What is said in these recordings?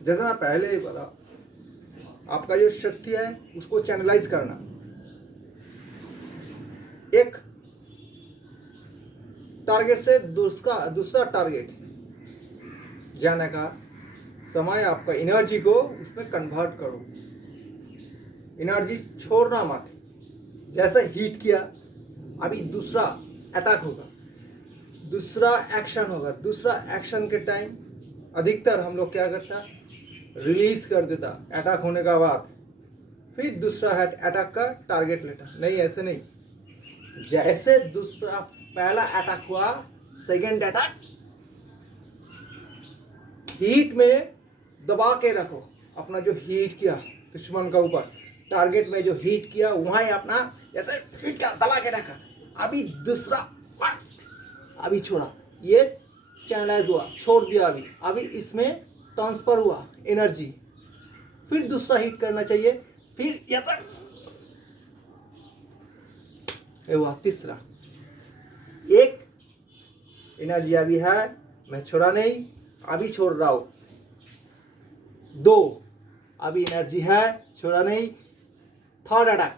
जैसे मैं पहले ही बोला, आपका जो शक्ति है उसको चैनलाइज करना, एक टारगेट से दूसरा टारगेट जाने का समय आपका एनर्जी को उसमें कन्वर्ट करो, एनर्जी छोड़ना मत। जैसे हीट किया, अभी दूसरा अटैक होगा, दूसरा एक्शन होगा, दूसरा एक्शन के टाइम अधिकतर हम लोग क्या करता, रिलीज कर देता अटैक होने का बाद, फिर दूसरा अटैक का टारगेट लेता। नहीं, ऐसे नहीं। जैसे दूसरा पहला अटैक हुआ, सेकंड अटैक हीट में दबा के रखो अपना जो हीट किया दुश्मन का ऊपर, टारगेट में जो हीट किया वहां ही अपना जैसे हीट किया दबा के रखा, अभी दूसरा अभी छोड़ा, ये चैनलाइज हुआ, छोड़ दिया, अभी इसमें ट्रांसफर हुआ एनर्जी, फिर दूसरा हीट करना चाहिए, फिर ऐसा हुआ तीसरा। एक एनर्जी अभी है, मैं छोड़ा नहीं, अभी छोड़ रहा हूं। दो, अभी एनर्जी है, छोड़ा नहीं, थर्ड अटैक।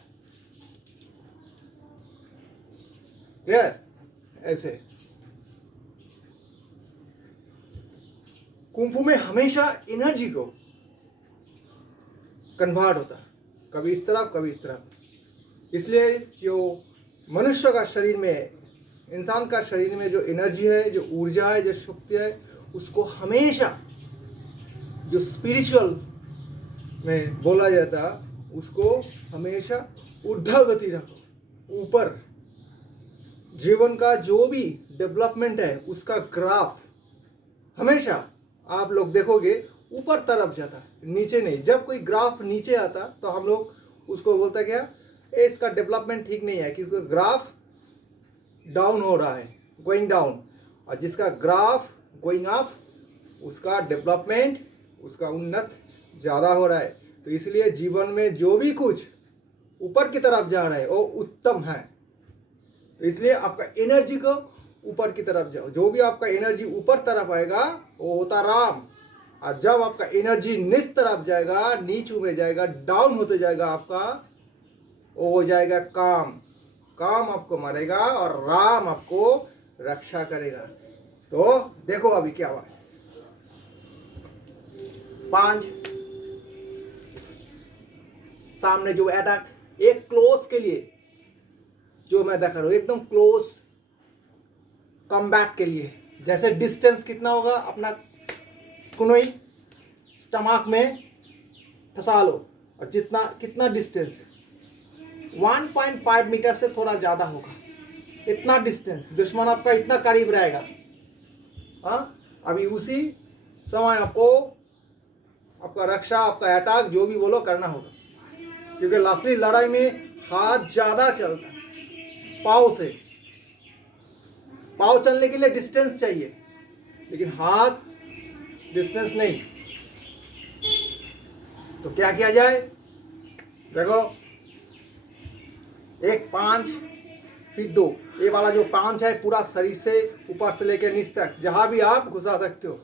क्लियर? ऐसे कुंफू में हमेशा एनर्जी को कन्वर्ट होता है, कभी इस तरफ कभी इस तरफ। इसलिए जो मनुष्य का शरीर में, इंसान का शरीर में जो एनर्जी है, जो ऊर्जा है, जो शक्ति है, उसको हमेशा जो स्पिरिचुअल में बोला जाता, उसको हमेशा ऊर्ध्व गति रखो, ऊपर। जीवन का जो भी डेवलपमेंट है उसका ग्राफ हमेशा आप लोग देखोगे ऊपर तरफ जाता है, नीचे नहीं। जब कोई ग्राफ नीचे आता तो हम लोग उसको बोलते क्या, इसका डेवलपमेंट ठीक नहीं है, कि इसका ग्राफ डाउन हो रहा है, गोइंग डाउन। और जिसका ग्राफ गोइंग अप, उसका डेवलपमेंट, उसका उन्नत ज़्यादा हो रहा है। तो इसलिए जीवन में जो भी कुछ ऊपर की तरफ जा रहा है वो उत्तम है। तो इसलिए आपका एनर्जी को ऊपर की तरफ जाओ, जो भी आपका एनर्जी ऊपर तरफ आएगा वो होता राम। और जब आपका एनर्जी नीच तरफ जाएगा, नीचू में जाएगा, डाउन होते जाएगा आपका, वो हो जाएगा काम। काम आपको मारेगा और राम आपको रक्षा करेगा। तो देखो अभी क्या हुआ, 5 सामने जो अटैक, एक क्लोज के लिए जो मैं देख रहा हूं, एकदम क्लोज कमबैक के लिए। जैसे डिस्टेंस कितना होगा, अपना कुनोई स्टमक में फंसा लो, और कितना डिस्टेंस, 1.5 मीटर से थोड़ा ज़्यादा होगा, इतना डिस्टेंस, दुश्मन आपका इतना करीब रहेगा। हाँ, अभी उसी समय आपको आपका रक्षा, आपका अटैक जो भी बोलो करना होगा, क्योंकि लास्टली लड़ाई में हाथ ज़्यादा चलता है पाँव से। पाँव चलने के लिए डिस्टेंस चाहिए, लेकिन हाथ डिस्टेंस नहीं। तो क्या किया जाए, देखो, एक 5 फिर 2, ये वाला जो 5 है पूरा शरीर से ऊपर से लेकर नीचे तक जहां भी आप घुसा सकते हो।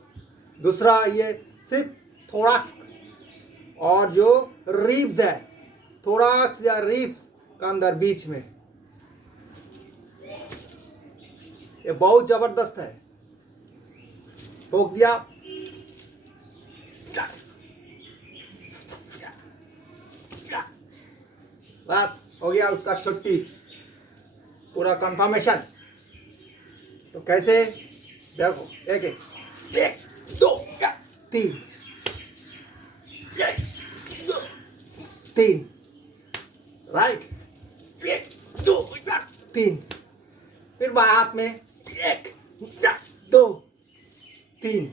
दूसरा ये सिर्फ थोराक्स और जो रिब्स है, थोराक्स या रिब्स का अंदर बीच में, ये बहुत जबरदस्त है। ठोक दिया, बस हो गया उसका छुट्टी, पूरा कंफर्मेशन। तो कैसे, देखो, एक 2 3 3, राइट, 1 2 3, फिर बाएं हाथ में 1 2 3।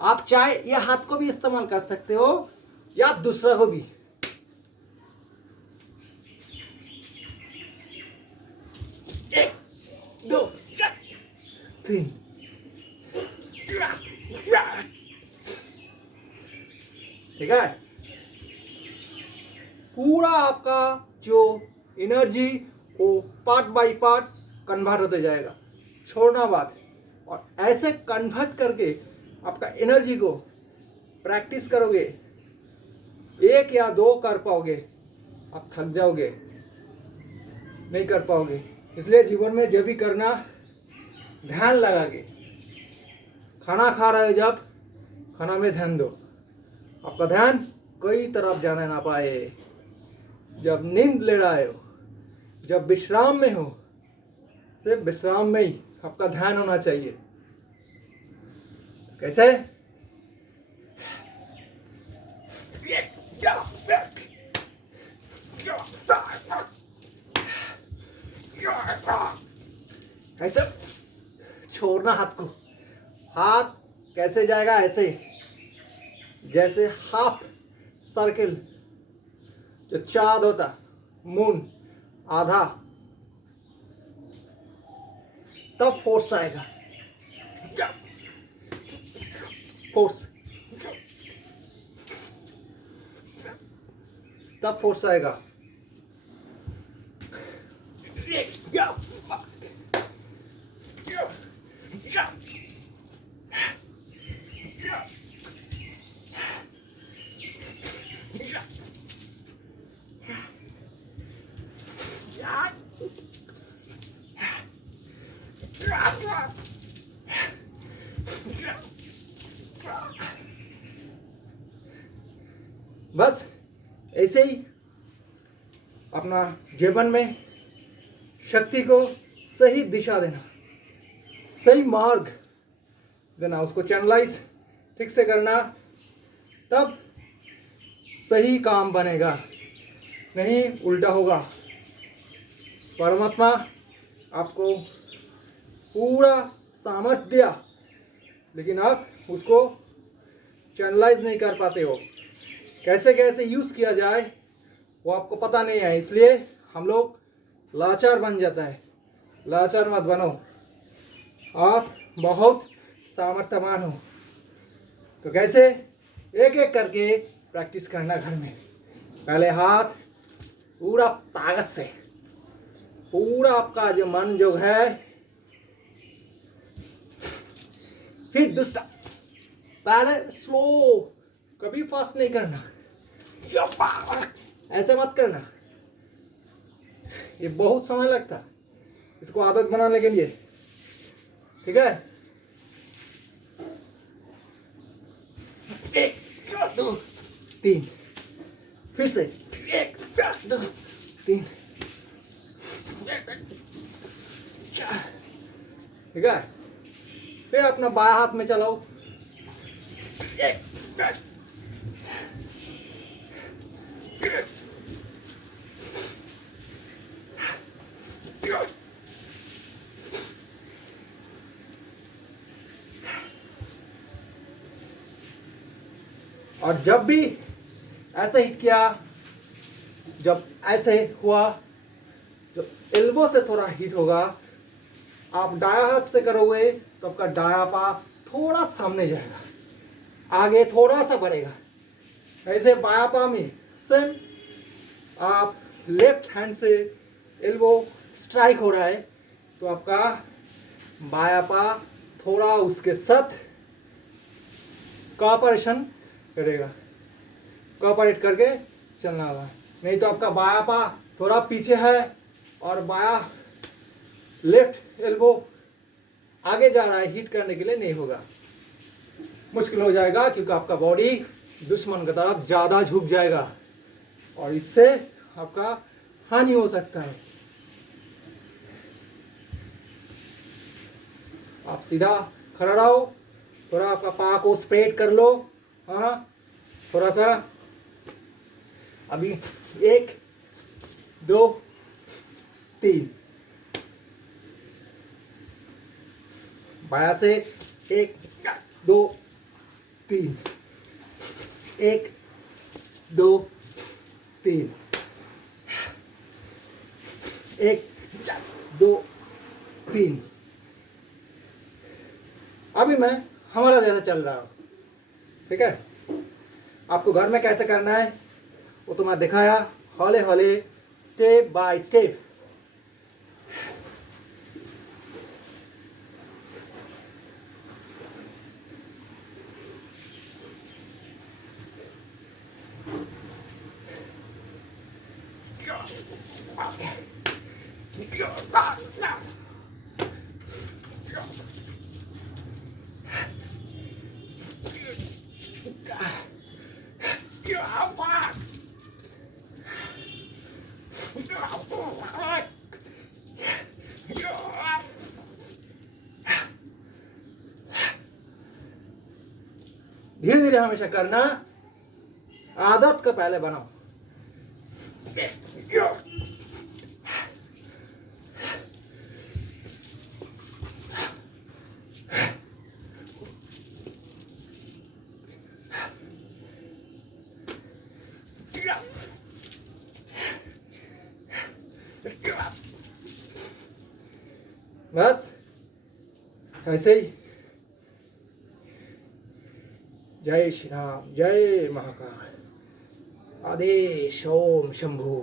आप चाहे ये हाथ को भी इस्तेमाल कर सकते हो या दूसरा को भी। 1 2 3, ठीक है। पूरा आपका जो एनर्जी वो पार्ट बाय पार्ट कन्वर्ट होते जाएगा, छोड़ना बात। और ऐसे कन्वर्ट करके आपका एनर्जी को प्रैक्टिस करोगे, एक या दो कर पाओगे, आप थक जाओगे, नहीं कर पाओगे। इसलिए जीवन में जब भी करना, ध्यान लगा के, खाना खा रहे हो जब, खाना में ध्यान दो, आपका ध्यान कई तरफ जाने ना पाए। जब नींद ले रहे हो, जब विश्राम में हो, सिर्फ विश्राम में ही आपका ध्यान होना चाहिए। कैसे? ऐसे छोड़ना हाथ को। हाथ कैसे जाएगा? ऐसे, जैसे हाफ सर्किल जो चांद होता, मून आधा, तब फोर्स आएगा। फोर्स, तब फोर्स आएगा। बस ऐसे ही अपना जीवन में शक्ति को सही दिशा देना, सही मार्ग देना, उसको चैनलाइज ठीक से करना, तब सही काम बनेगा, नहीं उल्टा होगा। परमात्मा आपको पूरा सामर्थ्य दिया, लेकिन आप उसको चैनलाइज नहीं कर पाते हो। कैसे कैसे यूज़ किया जाए वो आपको पता नहीं है, इसलिए हम लोग लाचार बन जाता है। लाचार मत बनो, आप बहुत सामर्थ्यवान हो। तो कैसे? एक एक करके प्रैक्टिस करना घर में। पहले हाथ पूरा ताकत से, पूरा आपका जो मन जो है, फिर दूसरा, पहले स्लो, कभी फास्ट नहीं करना, ऐसे मत करना, ये बहुत समय लगता है इसको आदत बनाने के लिए, ठीक है? 1 2 3, फिर से 1 2 3, ठीक है? फिर अपना बाएं हाथ में चलाओ, 1 और जब भी ऐसे हिट किया, जब ऐसे हुआ, जो एल्बो से थोड़ा हिट होगा, आप दाया हाथ से करोगे तो आपका दाया पाँव थोड़ा सामने जाएगा, आगे थोड़ा सा बढ़ेगा। ऐसे बाया पाँव में सेम, आप लेफ्ट हैंड से एल्बो स्ट्राइक हो रहा है तो आपका बाया पाँव थोड़ा उसके साथ कोऑपरेशन करेगा, कोऑपरेट करके चलना होगा। नहीं तो आपका बाया पाँव थोड़ा पीछे है और बाया लेफ्ट एल्बो आगे जा रहा है, हिट करने के लिए नहीं होगा, मुश्किल हो जाएगा, क्योंकि आपका बॉडी दुश्मन की तरफ ज़्यादा झुक जाएगा और इससे आपका हानि हो सकता है। आप सीधा खड़ा रहो, थोड़ा आपका पाँव को स्प्रेड कर लो, हाँ थोड़ा सा। अभी 1 2 3, बाया से 1 2 3, 1 2 3, 1 2 3। अभी मैं हमारा जैसा चल रहा हूँ, ठीक है? आपको घर में कैसे करना है वो तो मैं दिखाया, हौले हौले, स्टेप बाय स्टेप। धीरे धीरे हमेशा करना, आदत का पहले बनाओ। बस ऐसे ही। जय श्री राम, जय महाकाल, आदेश ओम शंभू।